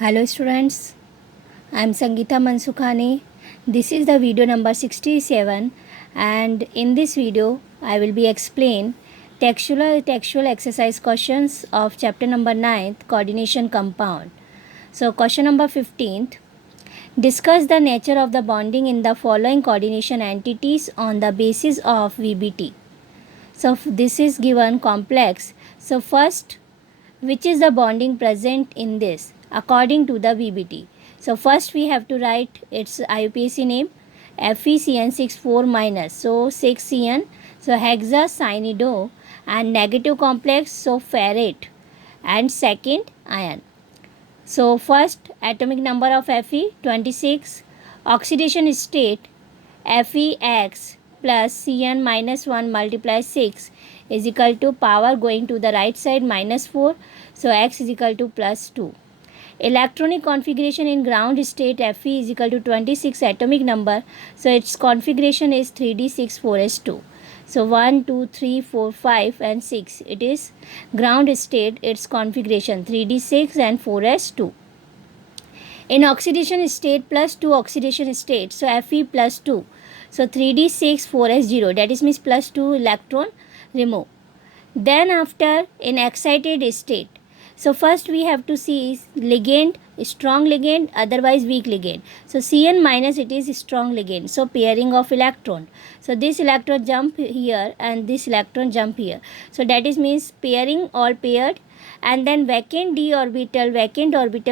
Hello students, I am Sangeeta Mansukhani. This is the video number 67 and in this video I will be explain textual exercise questions of chapter number 9 coordination compound. So question number 15th, discuss the nature of the bonding in the following coordination entities on the basis of VBT. So this is given complex. So first, which is the bonding present in this according to the VBT. So first we have to write its IUPAC name FeCN64 minus, so 6CN, so hexacyanidO, and negative complex, so ferrate, and second iron. So first atomic number of Fe 26, oxidation state FeX plus Cn minus 1 multiplied 6 is equal to power going to the right side minus 4, so X is equal to plus 2. Electronic configuration in ground state Fe is equal to 26 atomic number, so its configuration is 3d6 4s2. So 1, 2, 3, 4, 5 and 6, it is ground state, its configuration 3d6 and 4s2. In oxidation state plus 2 oxidation state, so Fe plus 2, so 3d6 4s0, that is means plus 2 electron remove. Then after in excited state, so first we have to see ligand, strong ligand, otherwise weak ligand. So Cn minus, it is strong ligand, so pairing of electron. So this electron jump here and this electron jump here, so that is means pairing, all paired. And then vacant orbital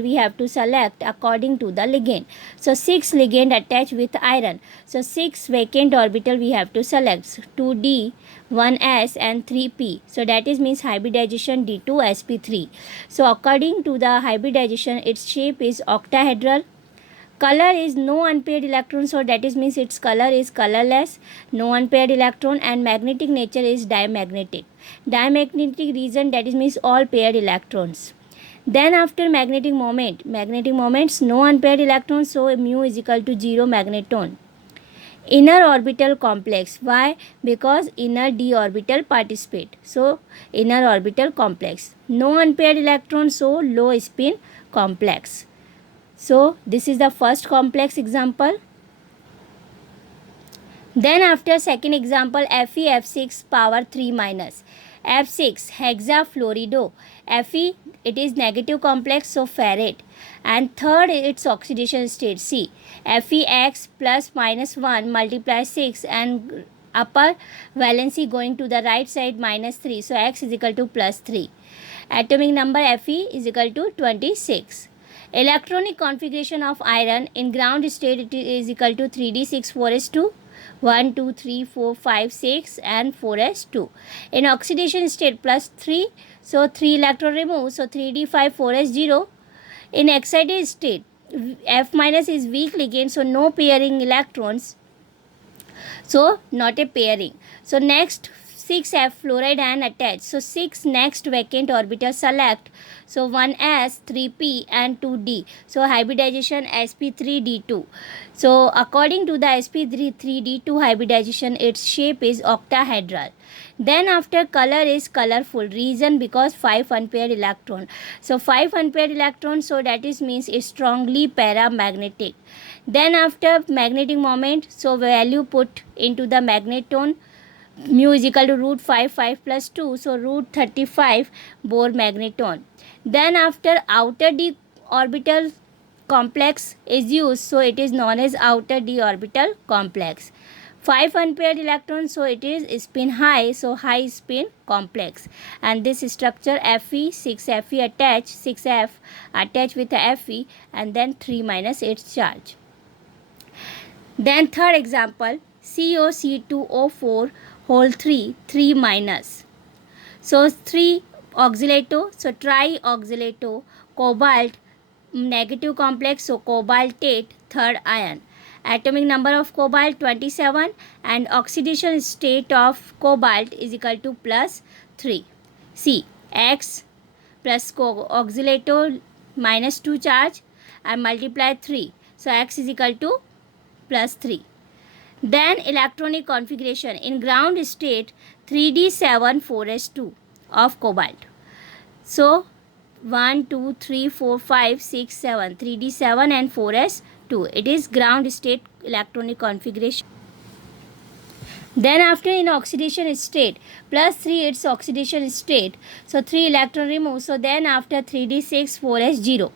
we have to select according to the ligand. So 6 ligand attached with iron, so 6 vacant orbital we have to select, 2d, 1s and 3p, so that is means hybridization d2sp3. So according to the hybridization, its shape is octahedral. Color is no unpaired electron, so that is means its color is colorless, no unpaired electron, and magnetic nature is diamagnetic. Diamagnetic region, that is means all paired electrons. Then after magnetic moments, no unpaired electrons, so mu is equal to 0 magneton. Inner orbital complex, why? Because inner d orbital participate, so inner orbital complex. No unpaired electron, so low spin complex. So this is the first complex example. Then after second example, Fe(F6) power 3 minus. F6 hexafluorido. Fe, it is negative complex, so ferrate. And third its oxidation state, C. Fex plus minus 1 multiply 6 and upper valency going to the right side minus 3, so X is equal to plus 3. Atomic number Fe is equal to 26. Electronic configuration of iron in ground state, it is equal to 3d6 4s2, 1, 2, 3, 4, 5, 6 and 4s2. In oxidation state plus 3, so 3 electron remove, so 3d5 4s0. In excited state, F minus is weak ligand, so no pairing electrons, so not a pairing. So next 6F fluoride ion attached, so 6 next vacant orbital select, so 1s, 3p and 2d, so hybridization sp3d2. So according to the sp3d2 hybridization, its shape is octahedral. Then after color is colorful, reason because 5 unpaired electron, so 5 unpaired electrons, so that is means is strongly paramagnetic. Then after magnetic moment, so value put into the magneton, mu is equal to root 5 plus 2, so root 35 Bohr magneton. Then after outer d orbital complex is used, so it is known as outer d orbital complex. 5 unpaired electrons, so it is spin high, so high spin complex. And this structure Fe, 6Fe attached, 6F attached with Fe, and then 3 minus its charge. Then third example, COC2O4 whole 3 minus. So 3 oxalato, so trioxalato, cobalt negative complex, so cobaltate, third ion. Atomic number of cobalt 27 and oxidation state of cobalt is equal to plus 3. C. X plus oxalato minus 2 charge and multiply 3, so X is equal to plus 3. Then electronic configuration in ground state 3d7 4s2 of cobalt. So 1, 2, 3, 4, 5, 6, 7. 3d7 and 4s2. It is ground state electronic configuration. Then after in oxidation state, plus 3 its oxidation state. So 3 electron removed. So then after 3d6, 4s0.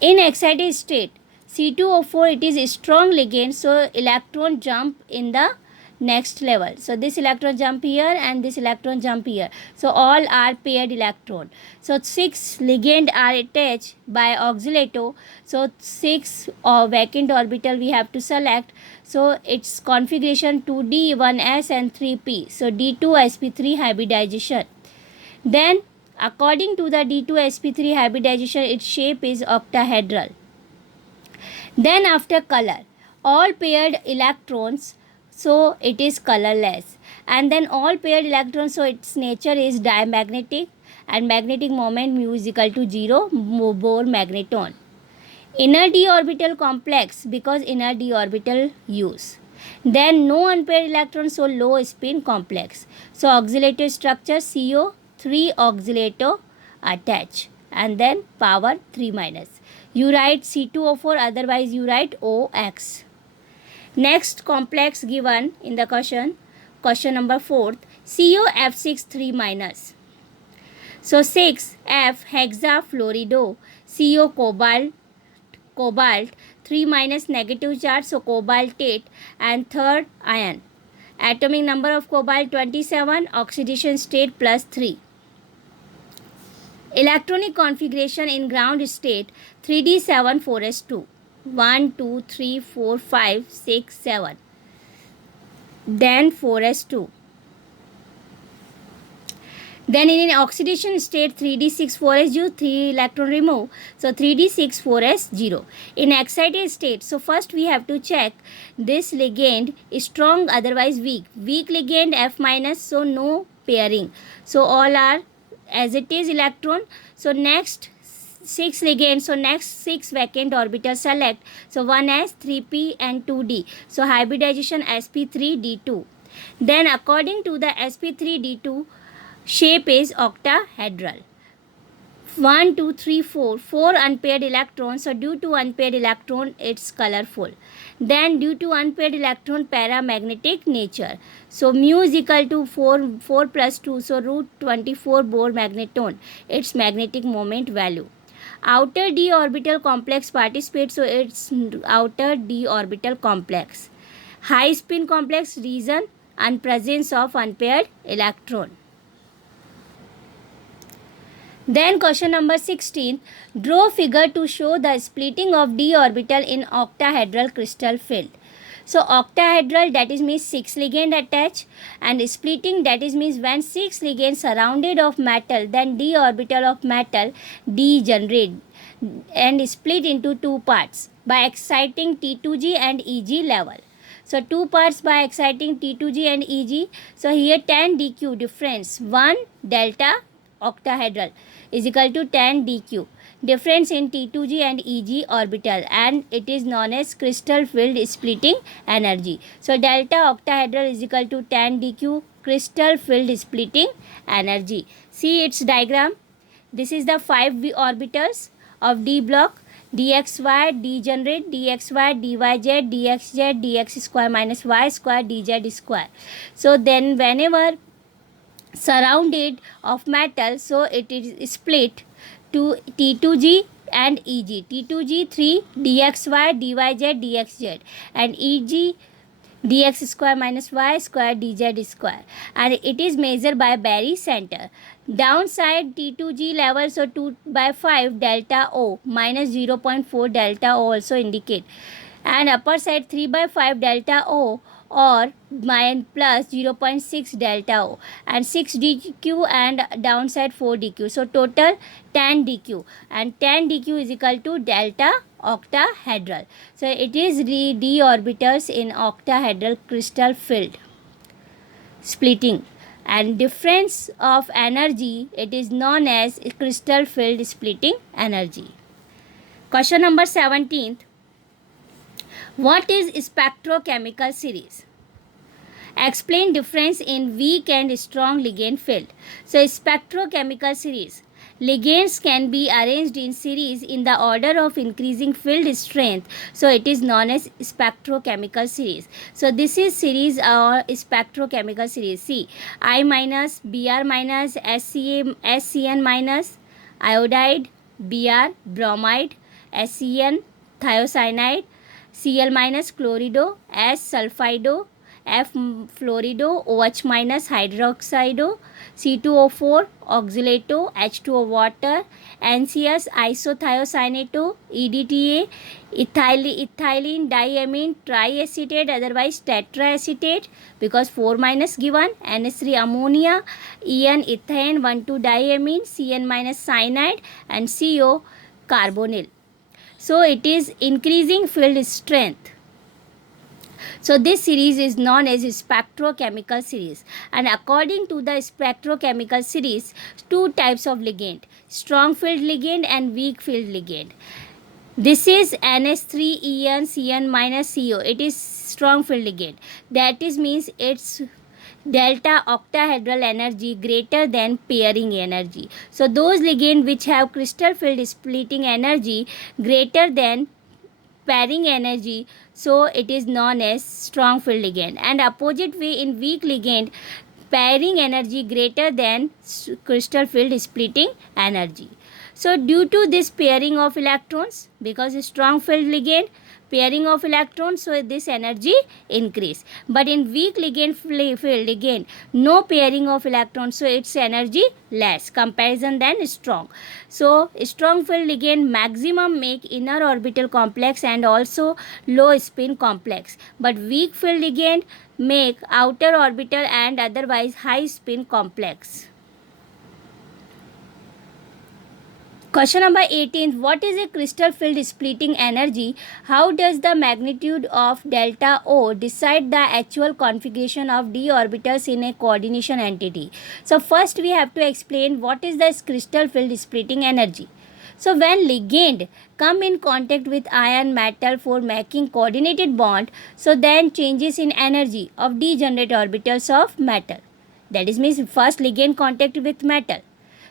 In excited state, C2O4 it is a strong ligand, so electron jump in the next level. So this electron jump here and this electron jump here. So all are paired electron. So 6 ligand are attached by auxiliator. So 6 vacant orbital we have to select. So its configuration 2d, 1s and 3p. So D2sp3 hybridization. Then according to the D2sp3 hybridization, its shape is octahedral. Then after color, all paired electrons, so it is colorless. And then all paired electrons, so its nature is diamagnetic and magnetic moment mu is equal to 0, Bohr magneton. Inner d orbital complex because inner d orbital use. Then no unpaired electrons, so low spin complex. So auxiliator structure CO, 3 auxiliator attach and then power 3 minus. You write C2O4, otherwise you write OX. Next complex given in the question number 4th, COF6 3 minus. So 6 F hexafluorido, CO cobalt 3 minus negative charge, so cobaltate and third ion. Atomic number of cobalt 27, oxidation state plus 3. Electronic configuration in ground state 3d7 4s2. 1, 2, 3, 4, 5, 6, 7. Then 4s2. Then in an oxidation state 3d6 4s0, 3 electron remove. So 3d6 4s0. In excited state, so first we have to check this ligand is strong otherwise weak. Weak ligand F minus, so no pairing. So all are as it is electron. So next 6 ligands, so next 6 vacant orbitals select. So 1s, 3p and 2d. So hybridization sp3d2. Then according to the sp3d2 shape is octahedral. 1, 2, 3, 4. 4 unpaired electrons. So due to unpaired electron, it's colorful. Then due to unpaired electron, paramagnetic nature. So mu is equal to 4 plus 2. So root 24 Bohr magneton. Its magnetic moment value. Outer d orbital complex participates. So it's outer d orbital complex. High spin complex reason and presence of unpaired electron. Then question number 16, draw figure to show the splitting of d orbital in octahedral crystal field. So octahedral, that is means 6 ligand attached, and splitting, that is means when 6 ligands surrounded of metal, then d orbital of metal degenerate and split into 2 parts by exciting T2g and Eg level. So 2 parts by exciting T2g and Eg. So here 10 dq difference, 1 delta octahedral is equal to 10 dq difference in T2g and Eg orbital, and it is known as crystal field splitting energy. So delta octahedral is equal to 10 dq crystal field splitting energy. See its diagram. This is the 5 orbitals of d block, dxy, degenerate, dxy, dyz, dxz, dx square minus y square, dz square. So then whenever surrounded of metal, so it is split to T2g and Eg. T2g 3 dxy, dyz, dxz, and Eg dx square minus y square, dz square, and it is measured by barycenter. Downside T2g level, so 2 by 5 delta O minus 0.4 delta O also indicate, and upper side 3 by 5 delta O or plus 0.6 delta O, and 6 dq and downside 4 dq. So total 10 dq, and 10 dq is equal to delta octahedral. So it is d orbitals in octahedral crystal field splitting, and difference of energy, it is known as crystal field splitting energy. Question number 17th. What is spectrochemical series? Explain difference in weak and strong ligand field. So spectrochemical series. Ligands can be arranged in series in the order of increasing field strength. So it is known as spectrochemical series. So this is series or spectrochemical series. See, I minus, Br minus, SCN minus, iodide, Br, bromide, SCN, thiocyanide, Cl minus, chlorido, S sulfido, F fluorido, OH minus, hydroxido, C2O4 oxalato, H2O water, NCS isothiocyanato, EDTA, ethylene diamine triacetate, otherwise tetraacetate, because 4 minus given, NH3 ammonia, En ethane 1,2 diamine, Cn minus cyanide, and CO carbonyl. So it is increasing field strength. So this series is known as spectrochemical series, and according to the spectrochemical series, two types of ligand, strong field ligand and weak field ligand. This is NH3 Cn minus CO. It is strong field ligand. That is means its delta octahedral energy greater than pairing energy. So those ligand which have crystal field splitting energy greater than pairing energy, so it is known as strong field ligand, and opposite way in weak ligand, pairing energy greater than crystal field splitting energy. So due to this pairing of electrons, because strong field ligand, pairing of electrons, so this energy increase. But in weak ligand field ligand, no pairing of electrons, so its energy less comparison than strong. So strong field ligand maximum make inner orbital complex and also low spin complex, but weak field ligand make outer orbital and otherwise high spin complex. Question number 18. What is a crystal field splitting energy? How does the magnitude of delta O decide the actual configuration of d orbitals in a coordination entity? So first we have to explain what is the crystal field splitting energy. So when ligand come in contact with ion metal for making coordinated bond, so then changes in energy of d generate orbitals of metal. That is means first ligand contact with metal.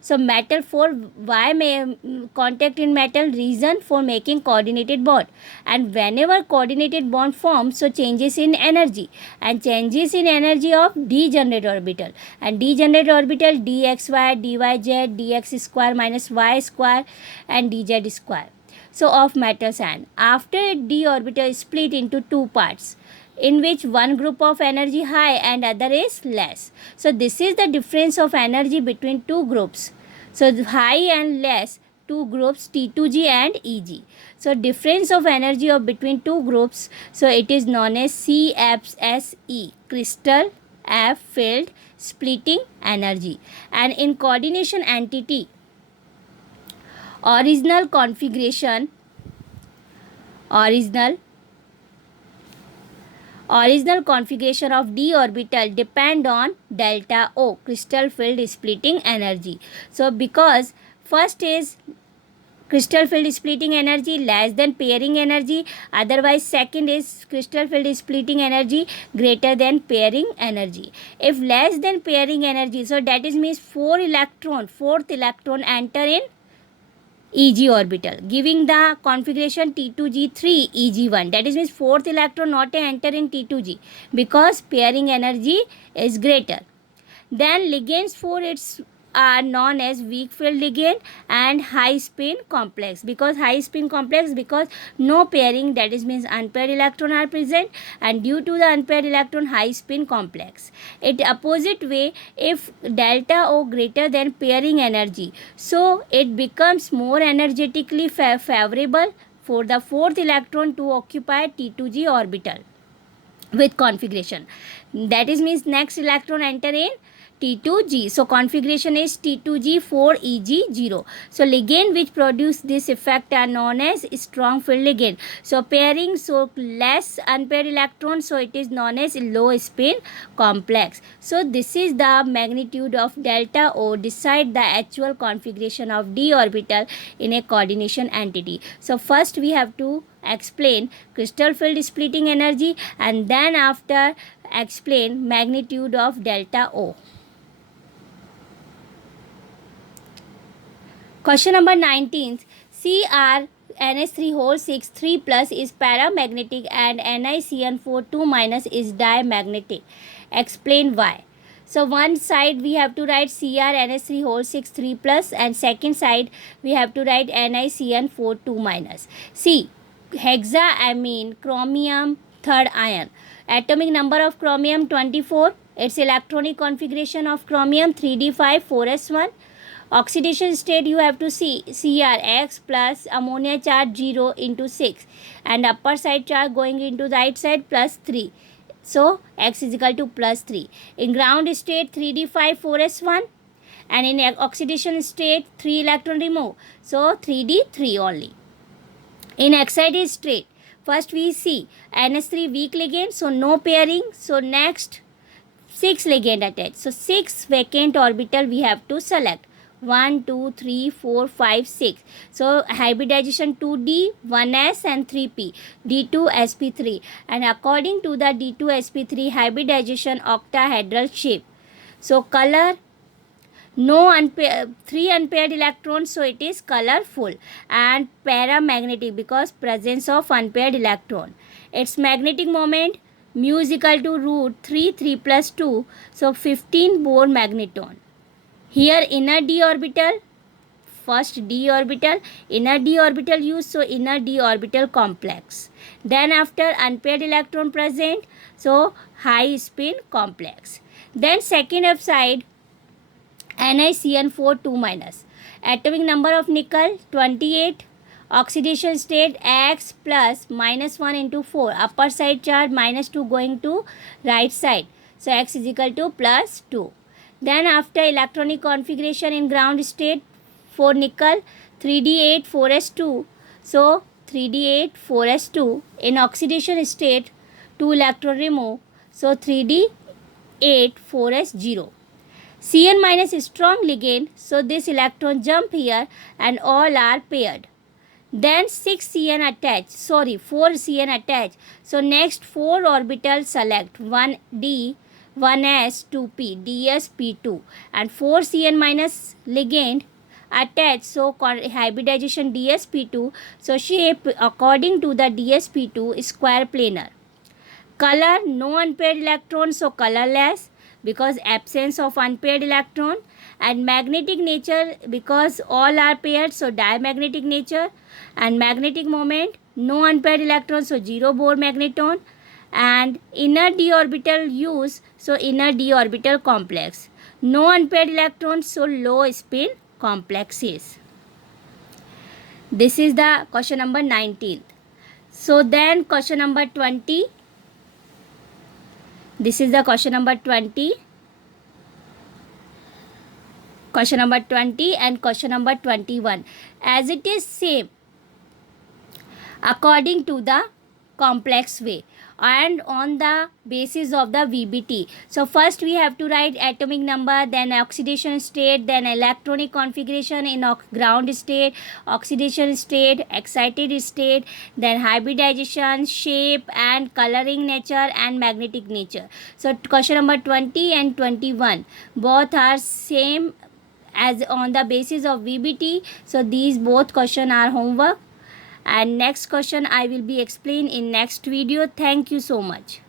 So metal for why may contact in metal, reason for making coordinated bond, and whenever coordinated bond forms, so changes in energy, and changes in energy of degenerate orbital, and degenerate orbital dxy, dyz, dx square minus y square and dz square. So of metals, and after d orbital is split into two parts, in which one group of energy high and other is less. So this is the difference of energy between two groups. So high and less, two groups T2G and EG. So difference of energy of between two groups, so it is known as CFSE, crystal F field splitting energy. And in coordination entity, original configuration of d orbital depend on delta O, crystal field splitting energy. So because first is crystal field splitting energy less than pairing energy, otherwise second is crystal field splitting energy greater than pairing energy. If less than pairing energy, so that is means fourth electron enter in EG orbital, giving the configuration T2G3 EG1. That is means fourth electron not enter in T2G because pairing energy is greater. Then ligands for its are known as weak field ligand and high spin complex, because no pairing, that is means unpaired electron are present, and due to the unpaired electron high spin complex. It opposite way, if delta O greater than pairing energy, so it becomes more energetically favorable for the fourth electron to occupy T2G orbital with configuration. That is means next electron enter in T2G. So configuration is T2G4EG0. So ligand which produce this effect are known as strong field ligand. So pairing, so less unpaired electron, so it is known as low spin complex. So this is the magnitude of delta O decide the actual configuration of d orbital in a coordination entity. So first we have to explain crystal field splitting energy, and then after explain magnitude of delta O. Question number 19. CrNH3 whole 6 3 plus is paramagnetic and NiCN4 2 minus is diamagnetic. Explain why. So one side we have to write CrNH3 whole 6 3 plus, and second side we have to write NiCN4 2 minus. See, hexaamine, chromium, third iron. Atomic number of chromium 24. Its electronic configuration of chromium 3d5 4s1. Oxidation state you have to see Cr, plus ammonia charge 0 into 6, and upper side charge going into right side plus 3. So X is equal to plus 3. In ground state 3d5 4s1, and in oxidation state 3 electron remove. So 3d3 only. In excited state, first we see NH3 weak ligand, so no pairing. So next 6 ligand attached. So 6 vacant orbital we have to select. 1, 2, 3, 4, 5, 6. So hybridization 2D, 1S and 3P, D2sp3. And according to the D2sp3 hybridization octahedral shape. So color, no unpaired, 3 unpaired electrons, so it is colorful, and paramagnetic because presence of unpaired electron. Its magnetic moment mu is equal to root 3 3 plus 2, so 15 Bohr magneton. Here inner d orbital, first d orbital, inner d orbital used, so inner d orbital complex. Then after unpaired electron present, so high spin complex. Then second F side, NiCN4 2 minus. Atomic number of nickel 28. Oxidation state X plus minus 1 into 4. Upper side charge minus 2 going to right side. So X is equal to plus 2. Then after electronic configuration in ground state, 4 nickel, 3d8 4s2. So 3d8 4s2. In oxidation state, 2 electron remove. So 3d8 4s0. Cn minus is strong ligand, so this electron jump here and all are paired. Then 4 Cn attached. So next 4 orbitals select, 1d, 1s, 2p, dsp2, and 4 Cn minus ligand attached, so hybridization dsp2, so shape according to the dsp2 square planar. Color, no unpaired electron, so colorless because absence of unpaired electron. And magnetic nature, because all are paired, so diamagnetic nature. And magnetic moment, no unpaired electron, so 0 Bohr magneton. And inner d orbital use, so inner d orbital complex. No unpaired electrons, so low spin complexes. This is the question number 19. So then question number 20. This is the question number 20. Question number 20 and question number 21. As it is same according to the complex way and on the basis of the VBT. So first we have to write atomic number, then oxidation state, then electronic configuration in ground state, oxidation state, excited state, then hybridization, shape and coloring nature and magnetic nature. So question number 20 and 21 both are same as on the basis of VBT. So these both question are homework, and next question I will be explain in next video. Thank you so much.